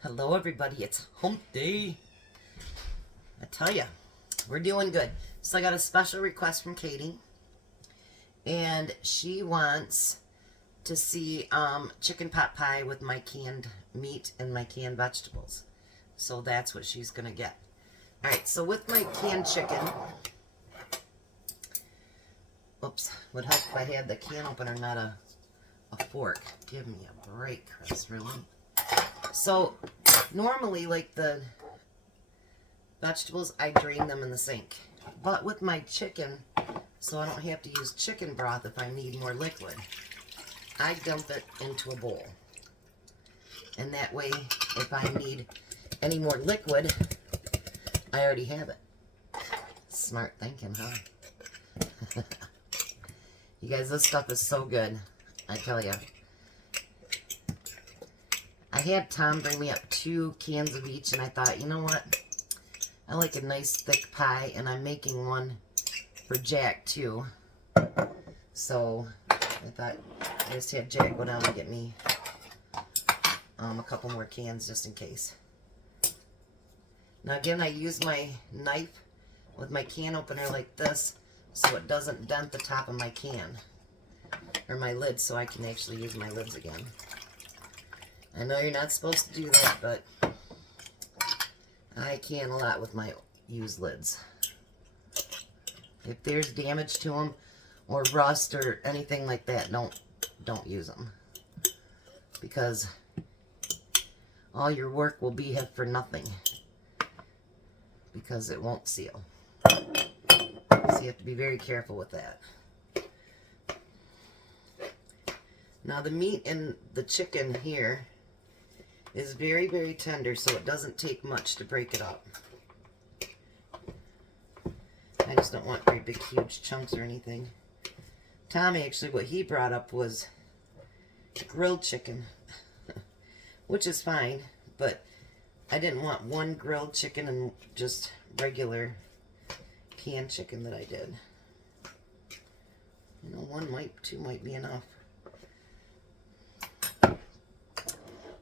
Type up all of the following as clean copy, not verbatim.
Hello everybody, it's hump day. I tell ya, we're doing good. So I got a special request from Katie, and she wants to see chicken pot pie with my canned meat and my canned vegetables. So that's what she's gonna get. Alright, so with my canned chicken, oops, would help if I had the can opener, not a fork. Give me a break, Chris, really? So, normally, like the vegetables, I drain them in the sink. But with my chicken, so I don't have to use chicken broth if I need more liquid, I dump it into a bowl. And that way, if I need any more liquid, I already have it. Smart thinking, huh? You guys, this stuff is so good. I tell you. I had Tom bring me up 2 cans of each, and I thought, you know what? I like a nice thick pie, and I'm making one for Jack, too. So, I thought I just had Jack go down and get me a couple more cans just in case. Now, again, I use my knife with my can opener like this so it doesn't dent the top of my can, or my lid, so I can actually use my lids again. I know you're not supposed to do that, but I can a lot with my used lids. If there's damage to them, or rust, or anything like that, don't use them. Because all your work will be for nothing. Because it won't seal. So you have to be very careful with that. Now the meat in the chicken here is very, very tender, so it doesn't take much to break it up. I just don't want very big, huge chunks or anything. Tom, actually, what he brought up was grilled chicken, which is fine, but I didn't want one grilled chicken and just regular canned chicken that I did. You know, 2 might be enough.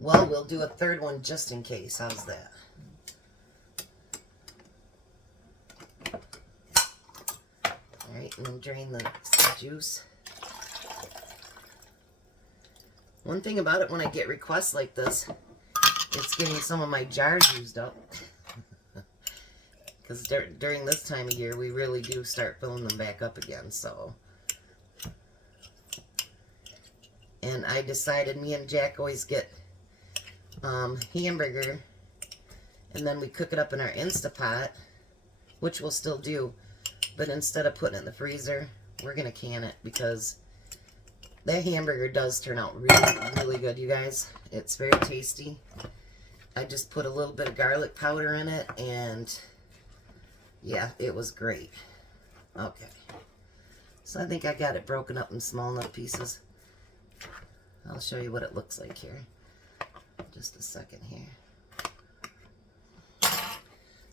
Well, we'll do a 3rd one just in case. How's that? Alright, and then drain the juice. One thing about it, when I get requests like this, it's getting some of my jars used up. Because during this time of year, we really do start filling them back up again, so. And I decided, me and Jack always get hamburger, and then we cook it up in our Instapot, which we'll still do, but instead of putting it in the freezer, we're gonna can it, because that hamburger does turn out really, really good, you guys. It's very tasty. I just put a little bit of garlic powder in it, and yeah, it was great. Okay, so I think I got it broken up in small enough pieces. I'll show you what it looks like here. Just a second here.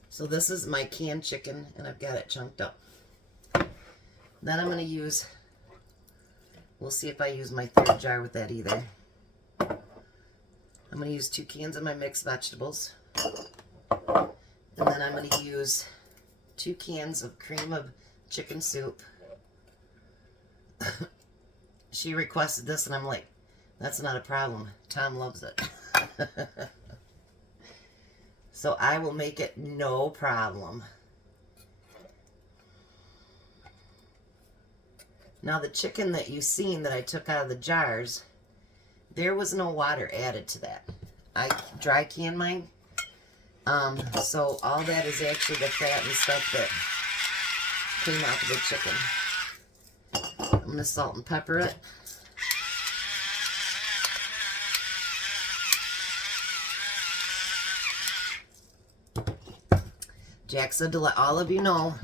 So this is my canned chicken, and I've got it chunked up. Then I'm going to use, we'll see if I use my 3rd jar with that either. I'm going to use 2 cans of my mixed vegetables. And then I'm going to use 2 cans of cream of chicken soup. She requested this, and I'm like, that's not a problem. Tom loves it. So I will make it no problem. Now the chicken that you've seen that I took out of the jars, there was no water added to that. I dry canned mine. So all that is actually the fat and stuff that came out of the chicken. I'm going to salt and pepper it. Jack said to let all of you know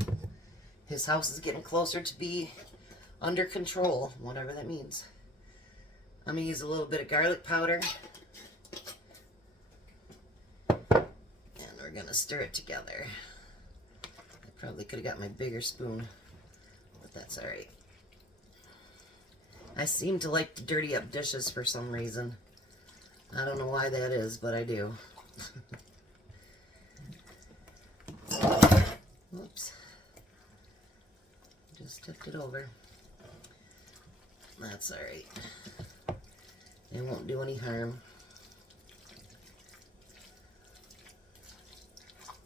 his house is getting closer to be under control, whatever that means. I'm going to use a little bit of garlic powder. And we're going to stir it together. I probably could have got my bigger spoon, but that's alright. I seem to like to dirty up dishes for some reason. I don't know why that is, but I do. Oops. Just tipped it over. That's alright. It won't do any harm.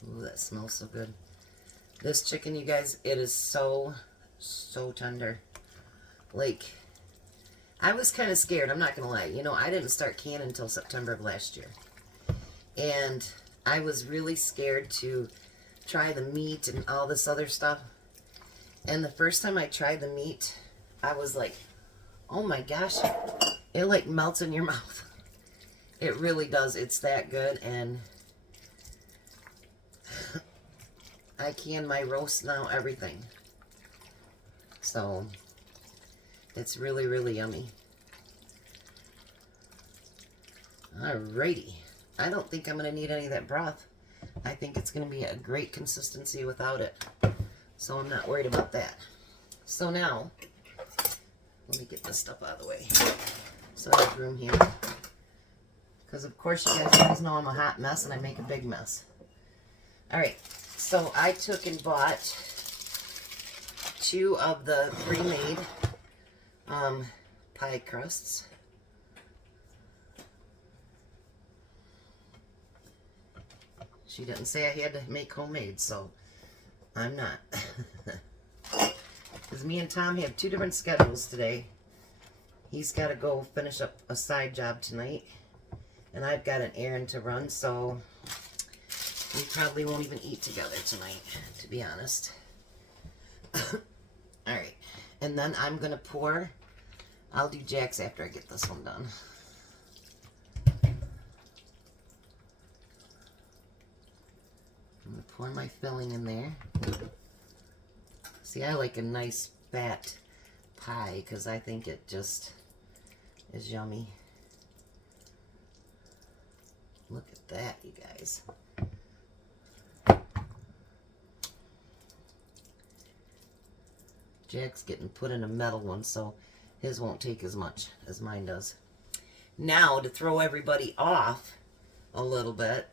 Ooh, that smells so good. This chicken, you guys, it is so tender. Like, I was kind of scared, I'm not going to lie. You know, I didn't start canning until September of last year. And I was really scared to try the meat and all this other stuff. And the first time I tried the meat, I was like, oh my gosh, it like melts in your mouth. It really does. It's that good. And I can my roast now, everything. So it's really, really yummy. Alrighty. I don't think I'm going to need any of that broth. I think it's going to be a great consistency without it. So I'm not worried about that. So now, let me get this stuff out of the way. So I have room here. Because of course you guys know I'm a hot mess and I make a big mess. Alright, so I took and bought 2 of the pre-made pie crusts. She didn't say I had to make homemade, so I'm not. Because me and Tom have 2 different schedules today. He's got to go finish up a side job tonight, and I've got an errand to run, so we probably won't even eat together tonight, to be honest. Alright, and then I'm going to pour. I'll do Jack's after I get this one done. I'm going to pour my filling in there. See, I like a nice fat pie because I think it just is yummy. Look at that, you guys. Jack's getting put in a metal one, so his won't take as much as mine does. Now, to throw everybody off a little bit,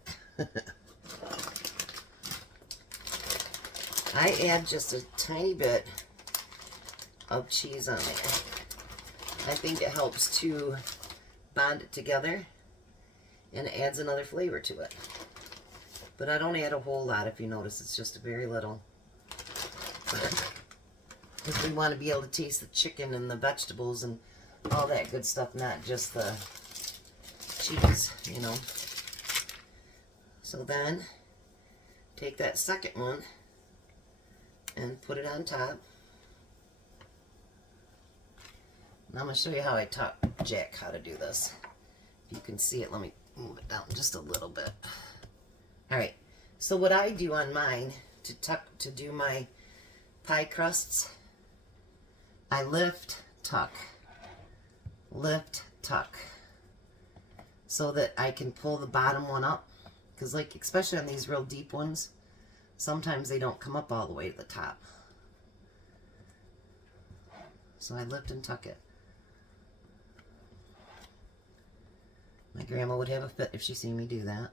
I add just a tiny bit of cheese on there. I think it helps to bond it together and it adds another flavor to it. But I don't add a whole lot, if you notice. It's just a very little. Because we want to be able to taste the chicken and the vegetables and all that good stuff, not just the cheese, you know. So then, take that second one and put it on top. And I'm going to show you how I taught Jack how to do this. If you can see it, let me move it down just a little bit. Alright, so what I do on mine to do my pie crusts, I lift, tuck, so that I can pull the bottom one up. Because, like, especially on these real deep ones, sometimes they don't come up all the way to the top. So I lift and tuck it. My grandma would have a fit if she seen me do that.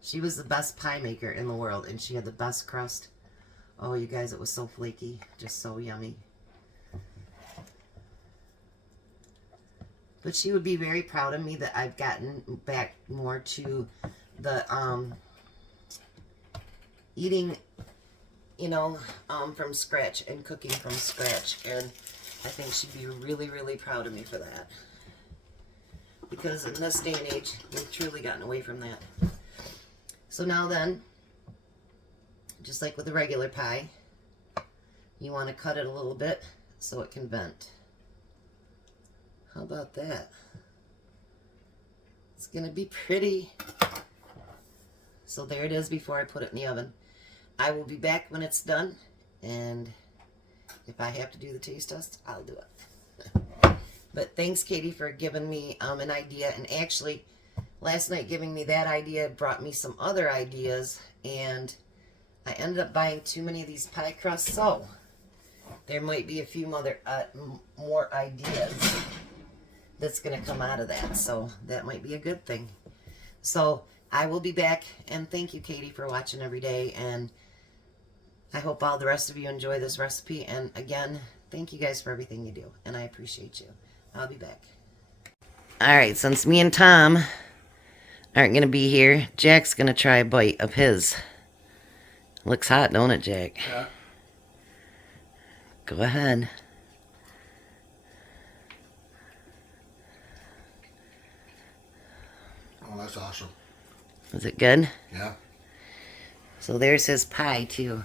She was the best pie maker in the world, and she had the best crust. Oh, you guys, it was so flaky, just so yummy. But she would be very proud of me that I've gotten back more to the eating, you know, from scratch and cooking from scratch. And I think she'd be really, really proud of me for that. Because in this day and age, we've truly gotten away from that. So now then, just like with a regular pie, you want to cut it a little bit so it can vent. How about that? It's going to be pretty. So there it is before I put it in the oven. I will be back when it's done, and if I have to do the taste test, I'll do it. But thanks, Katie, for giving me an idea. And actually, last night giving me that idea brought me some other ideas, and I ended up buying too many of these pie crusts, so there might be a few more ideas that's going to come out of that. So that might be a good thing. So I will be back, and thank you, Katie, for watching every day, and I hope all the rest of you enjoy this recipe. And again, thank you guys for everything you do, and I appreciate you. I'll be back. All right, since me and Tom aren't going to be here, Jack's going to try a bite of his. Looks hot, don't it, Jack? Yeah. Go ahead. Oh, that's awesome. Is it good? Yeah. So there's his pie, too.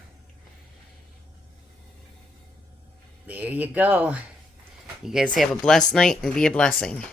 There you go. You guys have a blessed night and be a blessing.